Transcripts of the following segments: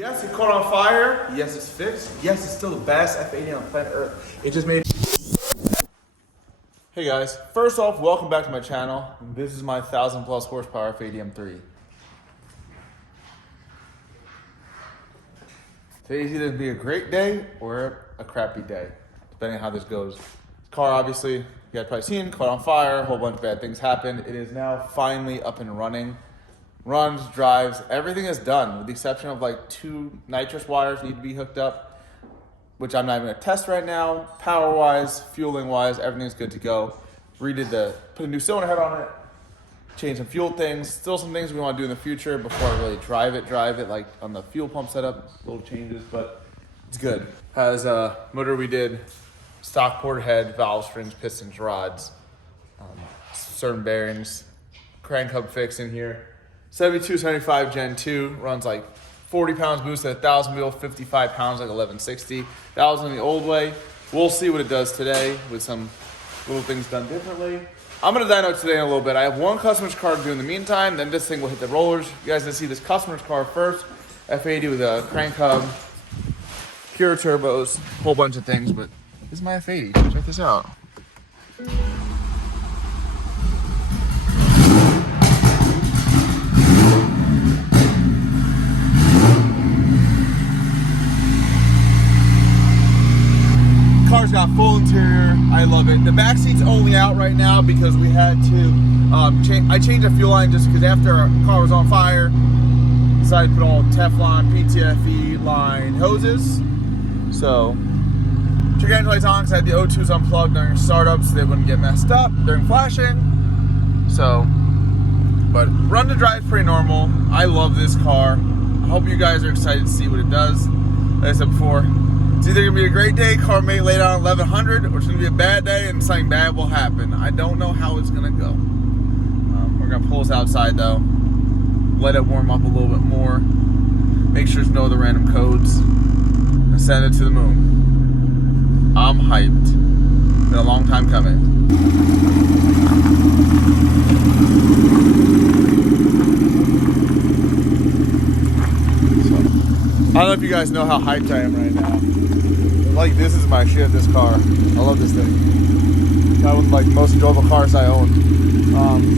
Yes, it caught on fire. Yes, it's fixed. Yes, it's still the best F80 on planet Earth. It just made. Hey guys, first off, welcome back to my channel. This is my 1,000+ horsepower F80 M3. Today's either gonna be a great day or a crappy day, depending on how this goes. This car, obviously, you guys probably seen, caught on fire, a whole bunch of bad things happened. It is now finally up and running. Runs, drives, everything is done, with the exception of like 2 nitrous wires need to be hooked up, which I'm not even gonna test right now. Power-wise, fueling-wise, everything's good to go. Put a new cylinder head on it, change some fuel things. Still some things we want to do in the future before I really drive it, like on the fuel pump setup, little changes, but it's good. Has a motor we did, stock port head, valve strings, pistons, rods, certain bearings, crank hub fix in here. 7275 Gen 2, runs like 40 pounds boost at 1,000 wheel, 55 pounds like 1160. That was on the old way. We'll see what it does today with some little things done differently. I'm gonna dyno today in a little bit. I have one customer's car to do in the meantime, then this thing will hit the rollers. You guys gonna see this customer's car first. F80 with a crank hub, pure turbos, whole bunch of things, but this is my F80, check this out. Car's got full interior. I love it. The back seat's only out right now because we had to I changed the fuel line just because after our car was on fire, decided to put all Teflon PTFE line hoses. So check engine lights on because I had the O2s unplugged during startup so they wouldn't get messed up during flashing. So, but run to drive pretty normal. I love this car. I hope you guys are excited to see what it does. Like I said before, it's either gonna be a great day, car may lay down 1100, or it's gonna be a bad day and something bad will happen. I don't know how it's gonna go. We're gonna pull this outside though, let it warm up a little bit more, make sure there's no other random codes, and send it to the moon. I'm hyped. Been a long time coming. I don't know if you guys know how hyped I am right now. Like, this is my shit, this car. I love this thing. That was like the most enjoyable cars I owned.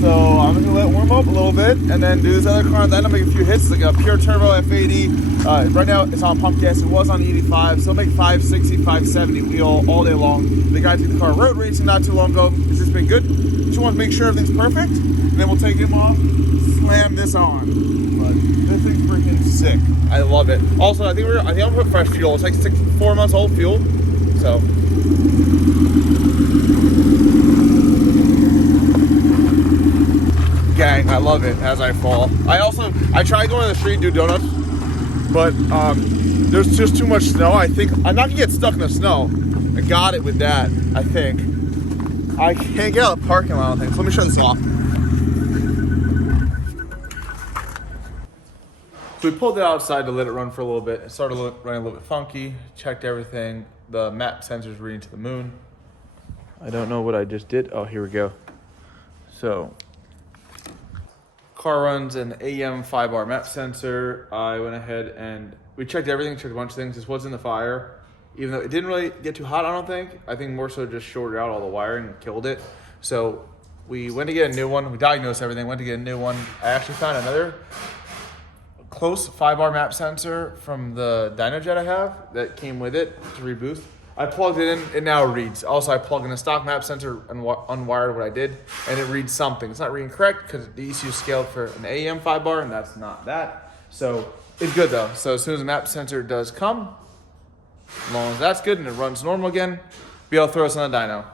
So I'm gonna let it warm up a little bit and then do this other car and then I'll make a few hits, like a pure turbo F80. Right now it's on pump gas, it was on 85, so I'll make 560, 570 wheel all day long. The guy took the car road racing not too long ago. It's just been good. Just want to make sure everything's perfect, and then we'll take him off, slam this on. But this thing's freaking sick. I love it. Also, I think I'm gonna put fresh fuel. It's like 4 months old fuel, so. Gang, I love it as I fall. I tried going to the street and do donuts, but there's just too much snow. I think I'm not gonna get stuck in the snow. I got it with that, I think. I can't get out of the parking lot, I don't think. So let me shut this off. So we pulled it outside to let it run for a little bit. It started running a little bit funky. Checked everything. The map sensor's reading to the moon. I don't know what I just did. Oh, here we go. So, car runs an AM 5R map sensor. I went ahead and we checked everything, checked a bunch of things. This was in the fire. Even though it didn't really get too hot, I don't think. I think more so just shorted out all the wiring and killed it. So we went to get a new one. We diagnosed everything, went to get a new one. I actually found another close 5R map sensor from the dyno jet I have that came with it to reboost. I plugged it in, it now reads. Also, I plugged in a stock map sensor and unwired what I did, and it reads something. It's not reading correct because the ECU scaled for an AM 5R, and that's not that. So it's good though. So as soon as the map sensor does come, as long as that's good and it runs normal again, be able to throw us on the dyno.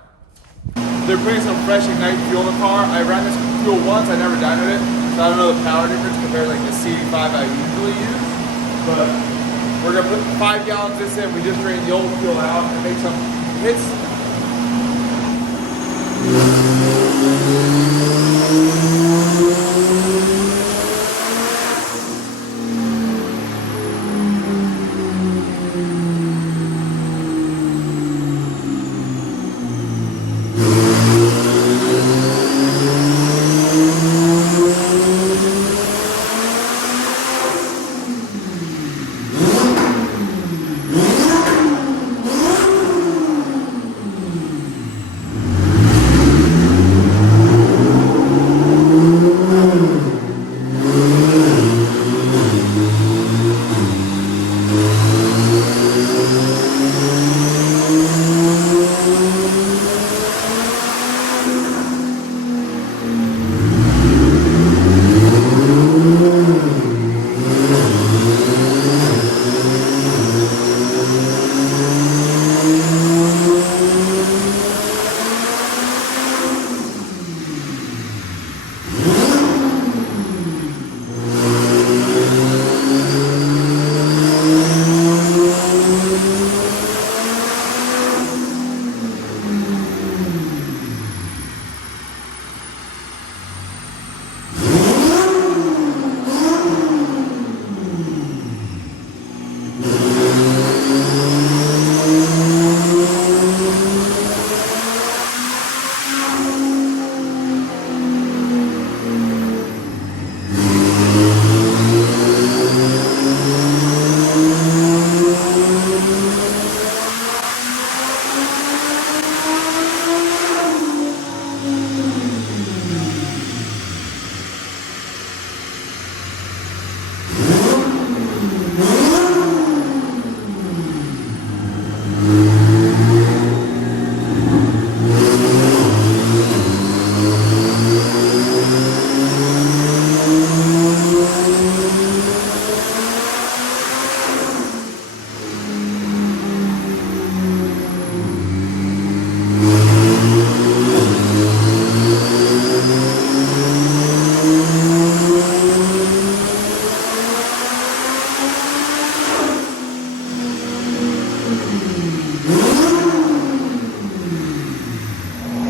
They're putting some fresh Ignite fuel in the car. I ran this fuel once, I never dynoed it, so I don't know the power difference compared to like the CD5 I usually use. But we're gonna put 5 gallons this in. We just drained the old fuel out and make some hits.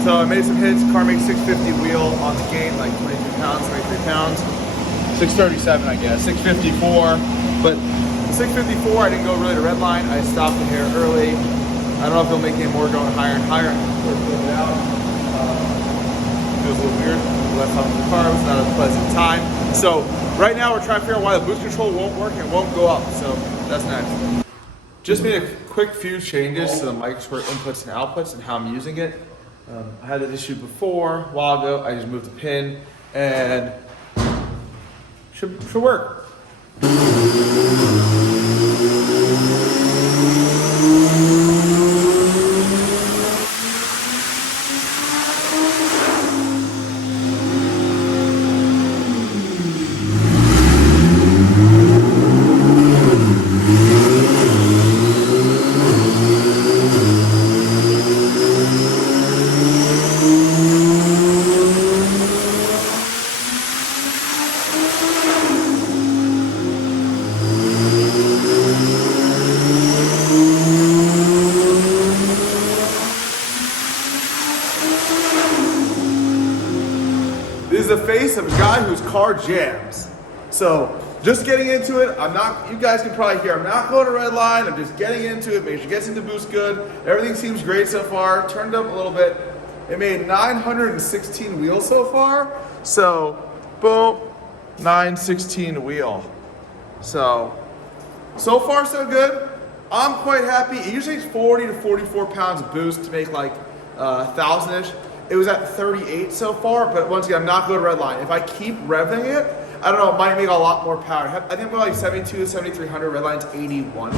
So I made some hits. Car makes 650 wheel on the gate, like 22 pounds, 23 pounds. 637, I guess. 654. But the 654, I didn't go really to red line. I stopped in here early. I don't know if it'll make any more going higher and higher. It out. It was a little weird. Left off the car. It was not a pleasant time. So right now we're trying to figure out why the boost control won't work and won't go up. So that's next. Just made a quick few changes to the microsquare inputs and outputs and how I'm using it. I had that issue before, a while ago. I just moved the pin and should work. This is the face of a guy whose car jams. So just getting into it, you guys can probably hear, I'm not going to red line, I'm just getting into it, make sure it gets into boost good. Everything seems great so far, turned up a little bit. It made 916 wheels so far. So boom, 916 wheel. So far so good. I'm quite happy. It usually takes 40 to 44 pounds of boost to make like 1,000-ish. It was at 38 so far, but once again, I'm not going to red line. If I keep revving it, I don't know, it might make a lot more power. I think we're like 72, 7,300, red line's 81.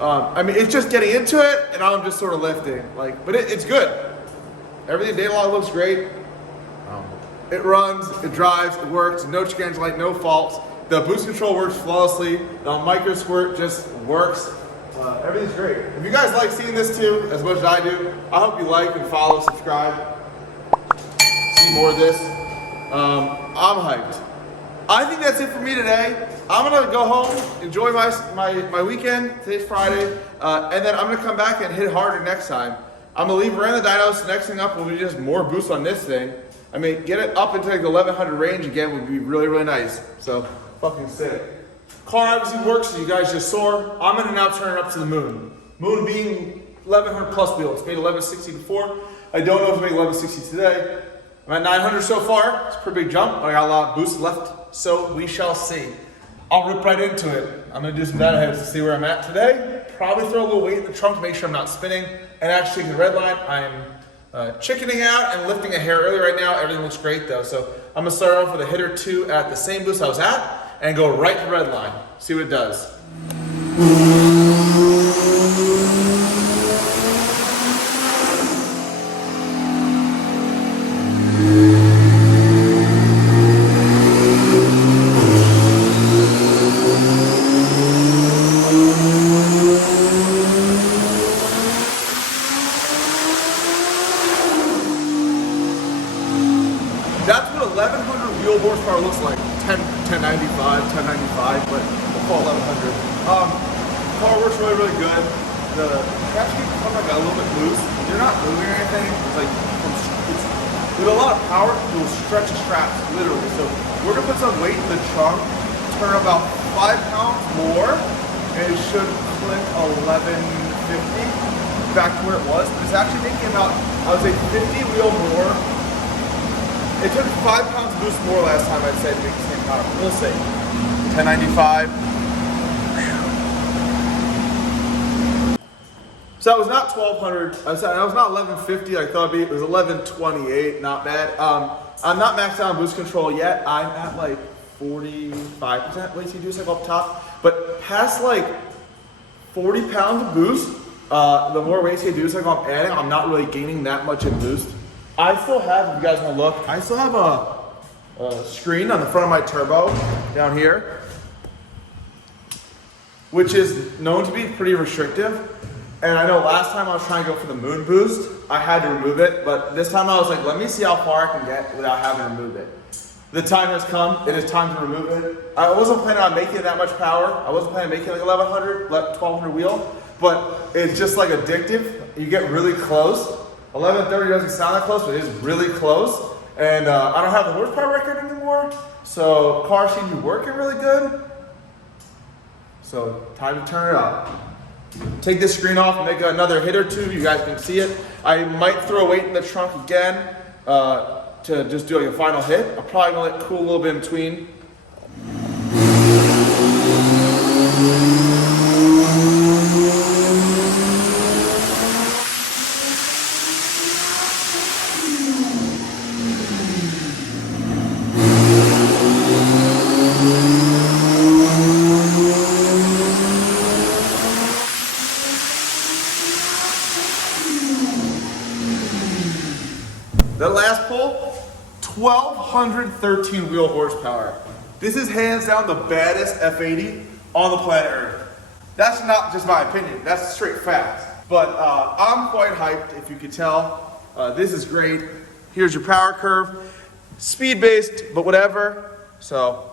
I mean, it's just getting into it, and I'm just sort of lifting. But it's good. Everything data log looks great. It runs, it drives, it works, no change light, no faults. The boost control works flawlessly. The micro squirt just works. Everything's great. If you guys like seeing this too, as much as I do, I hope you like and follow, subscribe. See more of this. I'm hyped. I think that's it for me today. I'm gonna go home, enjoy my weekend. Today's Friday, and then I'm gonna come back and hit harder next time. I'm gonna leave around the dynos. Next thing up will be just more boost on this thing. I mean, get it up into like the 1100 range again would be really, really nice. So fucking sick. Car obviously works, as you guys just saw. I'm gonna now turn it up to the moon. Moon being 1100 plus wheel. It's made 1160 before. I don't know if it'll make 1160 today. I'm at 900 so far. It's a pretty big jump. I got a lot of boost left, so we shall see. I'll rip right into it. I'm gonna do some data heads to see where I'm at today. Probably throw a little weight in the trunk to make sure I'm not spinning. And actually taking the red line, I'm chickening out and lifting a hair early right now. Everything looks great though. So I'm gonna start off with a hit or two at the same boost I was at and go right to red line. See what it does. That's what 1100 wheel horsepower looks like. 1095, but we'll call 1100. Car works really, really good. The traction keeps coming like a little bit loose. You're not moving or anything. It's like, with a lot of power, it will stretch the straps, literally. So we're gonna put some weight in the trunk, turn about 5 pounds more, and it should click 1150 back to where it was. But it's actually making about, I would say 50 wheel more. It took 5 pounds of boost more last time, I'd say, to make the same power. We'll see. 1095. So that was not 1200. I was not 1150. I thought it was 1128. Not bad. I'm not maxed out on boost control yet. I'm at like 45% weight juice like up top. But past like 40 pounds of boost, the more weight juice like I'm adding, I'm not really gaining that much in boost. I still have, if you guys want to look, I still have a screen on the front of my turbo down here, which is known to be pretty restrictive. And I know last time I was trying to go for the moon boost, I had to remove it, but this time I was like, let me see how far I can get without having to remove it. The time has come, it is time to remove it. I wasn't planning on making that much power. I wasn't planning on making like 1100, 1200 wheel, but it's just like addictive. You get really close. 1130 doesn't sound that close, but it is really close. And I don't have the horsepower record anymore, so car seems to be working really good. So time to turn it up. Take this screen off and make another hit or two. You guys can see it. I might throw weight in the trunk again to just do like a final hit. I'm probably gonna let it cool a little bit in between. The last pull, 1,213 wheel horsepower. This is hands down the baddest F80 on the planet Earth. That's not just my opinion, that's straight facts. But I'm quite hyped, if you could tell. This is great. Here's your power curve. Speed-based, but whatever. So,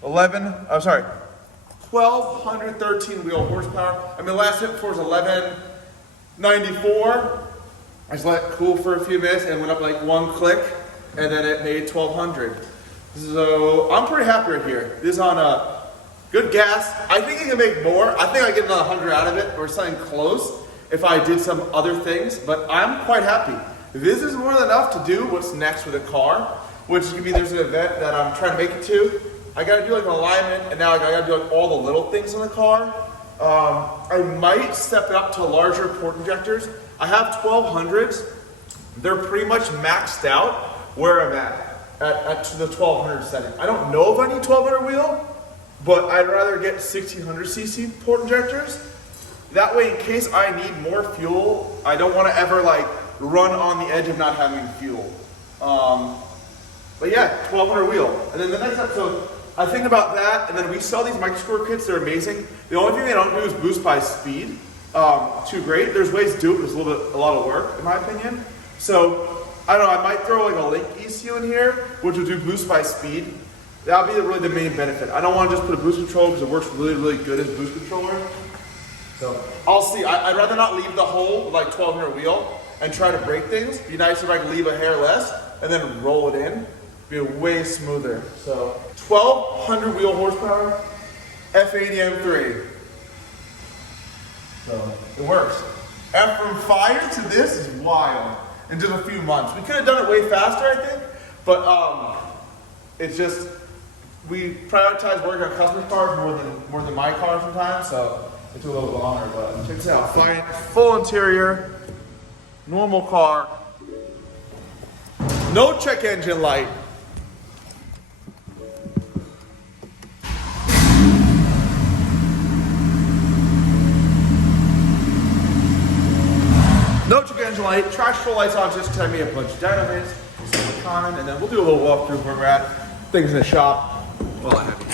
1,213 wheel horsepower. I mean, the last hit before was 1194. I just let it cool for a few minutes and went up like one click, and then it made 1,200. So I'm pretty happy right here. This is on good gas. I think it can make more. I think I get another 100 out of it or something close if I did some other things, but I'm quite happy. This is more than enough to do what's next with a car, which is gonna be there's an event that I'm trying to make it to. I gotta do like an alignment, and now I gotta do like all the little things in the car. I might step it up to larger port injectors. I have 1200s. They're pretty much maxed out where I'm at the 1200 setting. I don't know if I need 1200 wheel, but I'd rather get 1600 cc port injectors. That way, in case I need more fuel, I don't want to ever like run on the edge of not having fuel. But yeah, 1200 wheel. And then the next episode, I think about that, and then we sell these micro score kits. They're amazing. The only thing they don't do is boost by speed. Too great. There's ways to do it, but it's a lot of work, in my opinion. So, I don't know, I might throw like a link ECU in here, which will do boost by speed. That'll be really the main benefit. I don't want to just put a boost controller because it works really, really good as a boost controller. So, I'll see. I'd rather not leave the hole with like 1200 wheel and try to break things. It'd be nice if I could leave a hair less and then roll it in. Be way smoother. So, 1200 wheel horsepower, F80 M3. So it works. And from fire to this is wild in just a few months. We could have done it way faster, I think, but it's just we prioritize working on customers' cars more than my car sometimes, so it took a little longer. But check this out: fine, full interior, normal car, no check engine light. No check engine light, traction control lights on just because I made a bunch of dyno hits, some common, and then we'll do a little walkthrough where we're at, things in the shop. Well, I have it.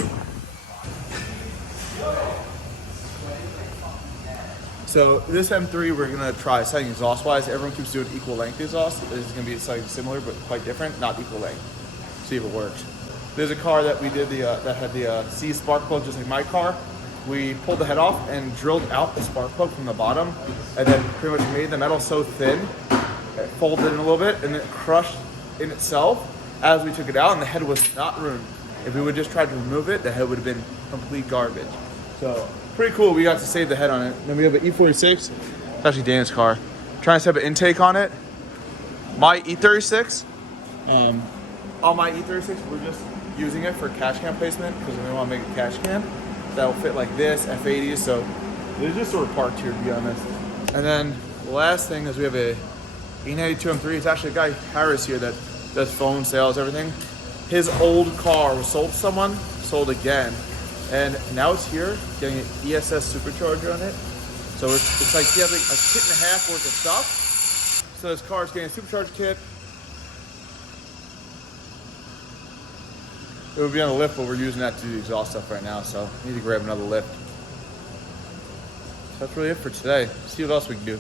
So this M3 we're gonna try setting exhaust wise. Everyone keeps doing equal length exhaust. This is gonna be something similar but quite different, not equal length. See if it works. There's a car that we did that had the C spark plug just like my car. We pulled the head off and drilled out the spark plug from the bottom, and then pretty much made the metal so thin, it folded in a little bit, and it crushed in itself as we took it out, and the head was not ruined. If we would just try to remove it, the head would have been complete garbage. So pretty cool. We got to save the head on it. Then we have an E46. It's actually Dana's car. Trying to set up an intake on it. My E36. On my E36, we're just using it for cash can placement because we want to make a cash can that'll fit like this, F80s, so they're just sort of parked here, to be honest. And then the last thing is we have a E82 M3. It's actually a guy, Harris, here that does phone sales, everything. His old car was sold to someone, sold again, and now it's here, getting an ESS supercharger on it. So it's like he has like a kit and a half worth of stuff. So this car is getting a supercharger kit. It would be on the lift, but we're using that to do the exhaust stuff right now, so I need to grab another lift. So that's really it for today. See what else we can do.